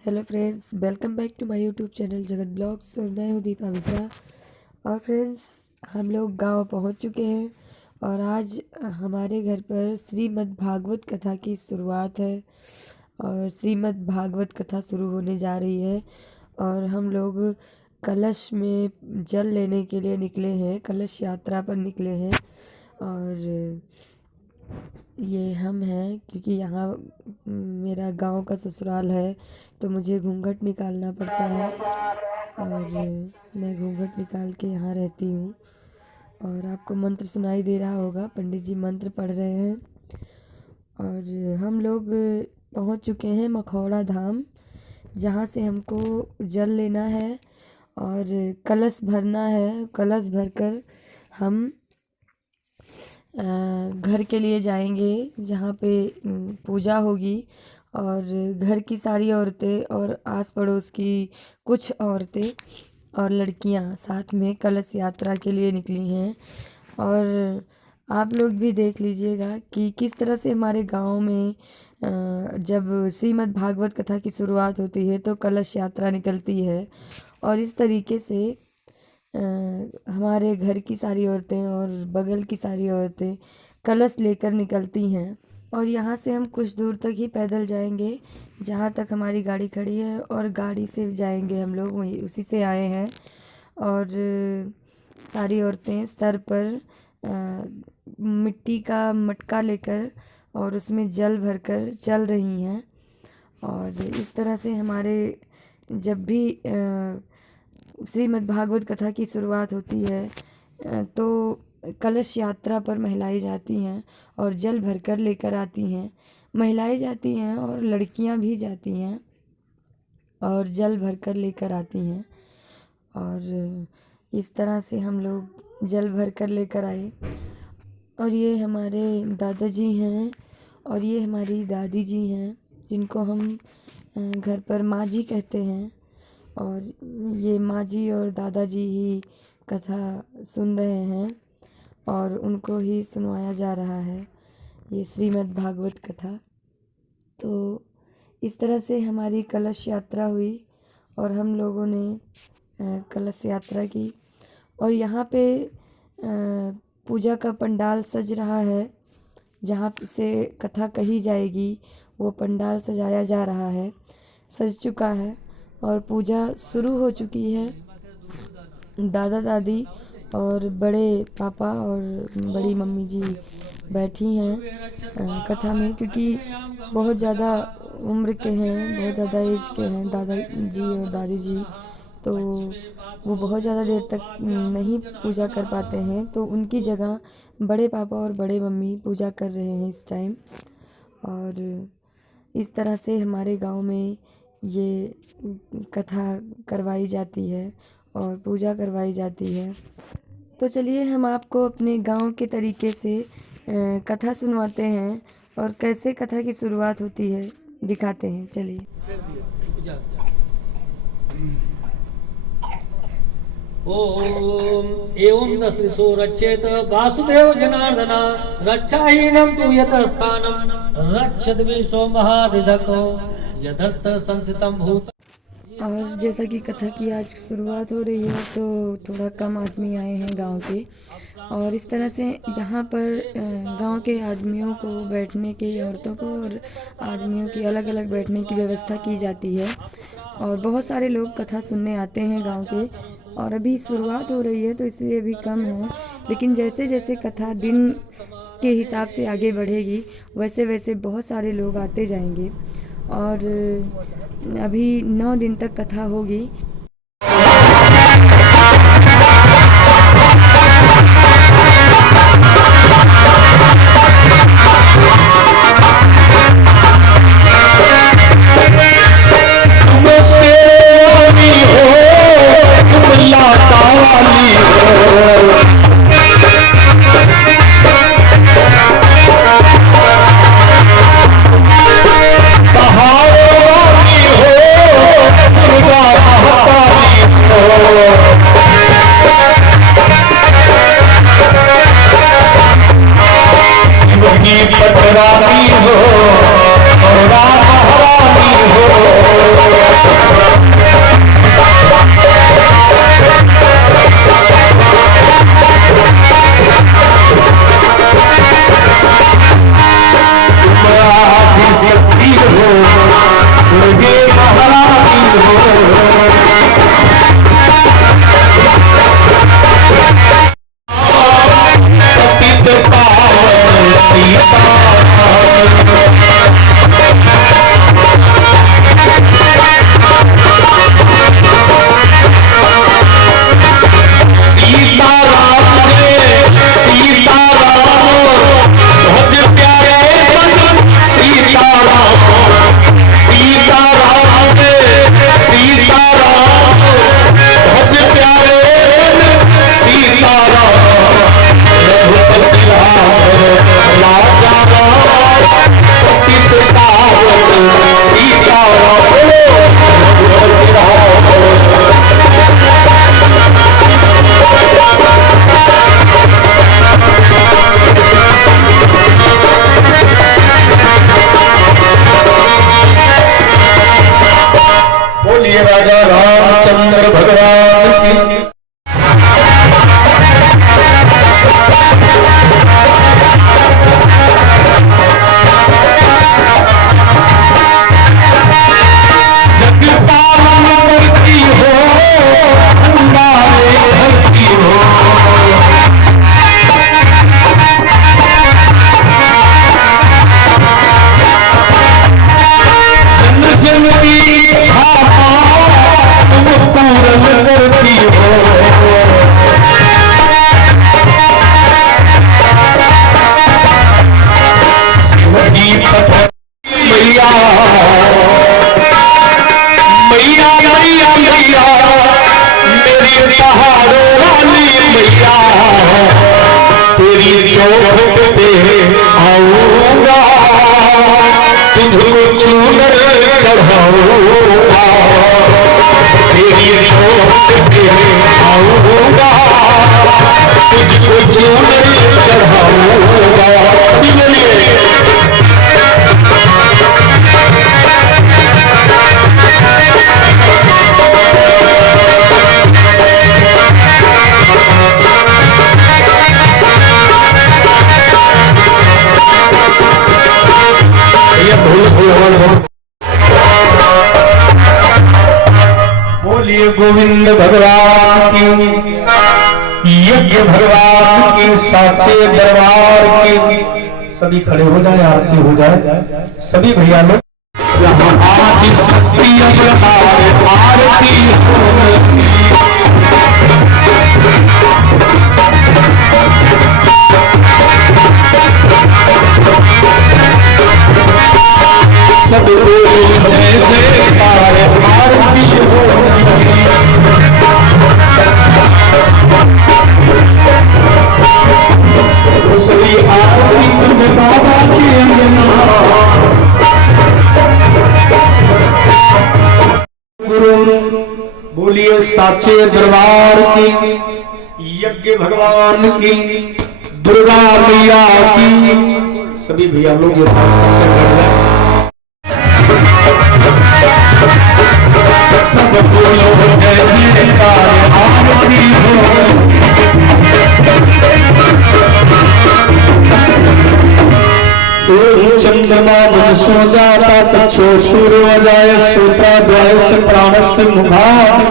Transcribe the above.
Hello friends, welcome back to my YouTube channel Jagat blogs. और मैं हूँ दीपा मिश्रा। और फ्रेंड्स, हम लोग गांव पहुँच चुके हैं और आज हमारे घर पर श्रीमद् भागवत कथा की शुरुआत है। और श्रीमद् भागवत कथा शुरू होने जा रही है और हम लोग कलश में जल लेने के लिए निकले हैं, कलश यात्रा पर निकले हैं। और ये हम हैं क्योंकि यहाँ मेरा गांव का ससुराल है, तो मुझे घूंघट निकालना पड़ता है और मैं घूंघट निकाल के यहाँ रहती हूँ। और आपको मंत्र सुनाई दे रहा होगा, पंडित जी मंत्र पढ़ रहे हैं। और हम लोग पहुँच चुके हैं मखौड़ा धाम, जहाँ से हमको जल लेना है और कलश भरना है। कलश भरकर हम घर के लिए जाएंगे, जहाँ पे पूजा होगी। और घर की सारी औरतें और आस पड़ोस की कुछ औरतें और लड़कियाँ साथ में कलश यात्रा के लिए निकली हैं। और आप लोग भी देख लीजिएगा कि किस तरह से हमारे गांव में जब श्रीमद् भागवत कथा की शुरुआत होती है तो कलश यात्रा निकलती है। और इस तरीके से हमारे घर की सारी औरतें और बगल की सारी औरतें कलश लेकर निकलती हैं। और यहाँ से हम कुछ दूर तक ही पैदल जाएंगे, जहाँ तक हमारी गाड़ी खड़ी है, और गाड़ी से जाएंगे हम लोग, वहीं उसी से आए हैं। और सारी औरतें सर पर मिट्टी का मटका लेकर और उसमें जल भरकर चल रही हैं। और इस तरह से हमारे जब भी श्रीमद् भागवत कथा की शुरुआत होती है तो कलश यात्रा पर महिलाएं जाती हैं और जल भरकर लेकर आती हैं। महिलाएं जाती हैं और लड़कियां भी जाती हैं और जल भरकर लेकर आती हैं। और इस तरह से हम लोग जल भरकर लेकर आए। और ये हमारे दादाजी हैं और ये हमारी दादी जी हैं, जिनको हम घर पर माँ जी कहते हैं। और ये माँ जी और दादाजी ही कथा सुन रहे हैं और उनको ही सुनवाया जा रहा है ये श्रीमद् भागवत कथा। तो इस तरह से हमारी कलश यात्रा हुई और हम लोगों ने कलश यात्रा की। और यहाँ पे पूजा का पंडाल सज रहा है, जहाँ से कथा कही जाएगी वो पंडाल सजाया जा रहा है, सज चुका है और पूजा शुरू हो चुकी है। दादा दादी और बड़े पापा और बड़ी मम्मी जी बैठी हैं कथा में, क्योंकि बहुत ज़्यादा उम्र के हैं, बहुत ज़्यादा एज के हैं दादा जी और दादी जी, तो वो बहुत ज़्यादा देर तक नहीं पूजा कर पाते हैं। तो उनकी जगह बड़े पापा और बड़े मम्मी पूजा कर रहे हैं इस टाइम। और इस तरह से हमारे गांव में ये कथा करवाई जाती है और पूजा करवाई जाती है। तो चलिए हम आपको अपने गांव के तरीके से कथा सुनवाते हैं और कैसे कथा की शुरुआत होती है दिखाते हैं। चलिए। ओम एवं दशो रक्षेत वासुदेव जनार्दना रक्षाहीनम तु यतस्थानम रक्षत विश्व महादिधको यदर्थ संसितम भूत। और जैसा कि कथा की आज शुरुआत हो रही है तो थोड़ा कम आदमी आए हैं गांव के। और इस तरह से यहाँ पर गांव के आदमियों को बैठने की, औरतों को और आदमियों की अलग अलग बैठने की व्यवस्था की जाती है। और बहुत सारे लोग कथा सुनने आते हैं गांव के। और अभी शुरुआत हो रही है तो इसलिए अभी कम है, लेकिन जैसे जैसे कथा दिन के हिसाब से आगे बढ़ेगी वैसे वैसे बहुत सारे लोग आते जाएंगे। और अभी 9 दिन तक कथा होगी। हो दुर्गे महारानी हो। पतित पावन सीता राजा रामचंद्र भगवान की। जगपालन करती हो, हमारे घर की हो। जन जन की पूरन करती हो। मैया मैया मैया मैया मेरी पहाड़ों वाली मैया, तेरी चौखट पे आऊंगा, तुझको चूनर चढ़ाऊंगा, तेरी चौखट पे आऊंगा, तुझको चूनर चढ़ाऊंगा। बोलिए गोविंद भगवान की, यज्ञ भगवान की, साचे दरबार की। सभी खड़े हो जाए, आरती हो जाए सभी भैया लोग। जहाँ आदि शक्ति आरती हो। सब जय जयकार आरती हो। सभी आरती में बाबा की अंजना। गुरु बोलिए साचे दरबार की, यज्ञ भगवान की, दुर्गा मैया की। सभी भैया लोग ये पास करके बैठ जाए। सब बोलो जय जयकार आरती हो। चंद्रमा मन सो जाता, चक्षु सूर्य जाए, सूत्राद्वय से प्राणस्य मुखा।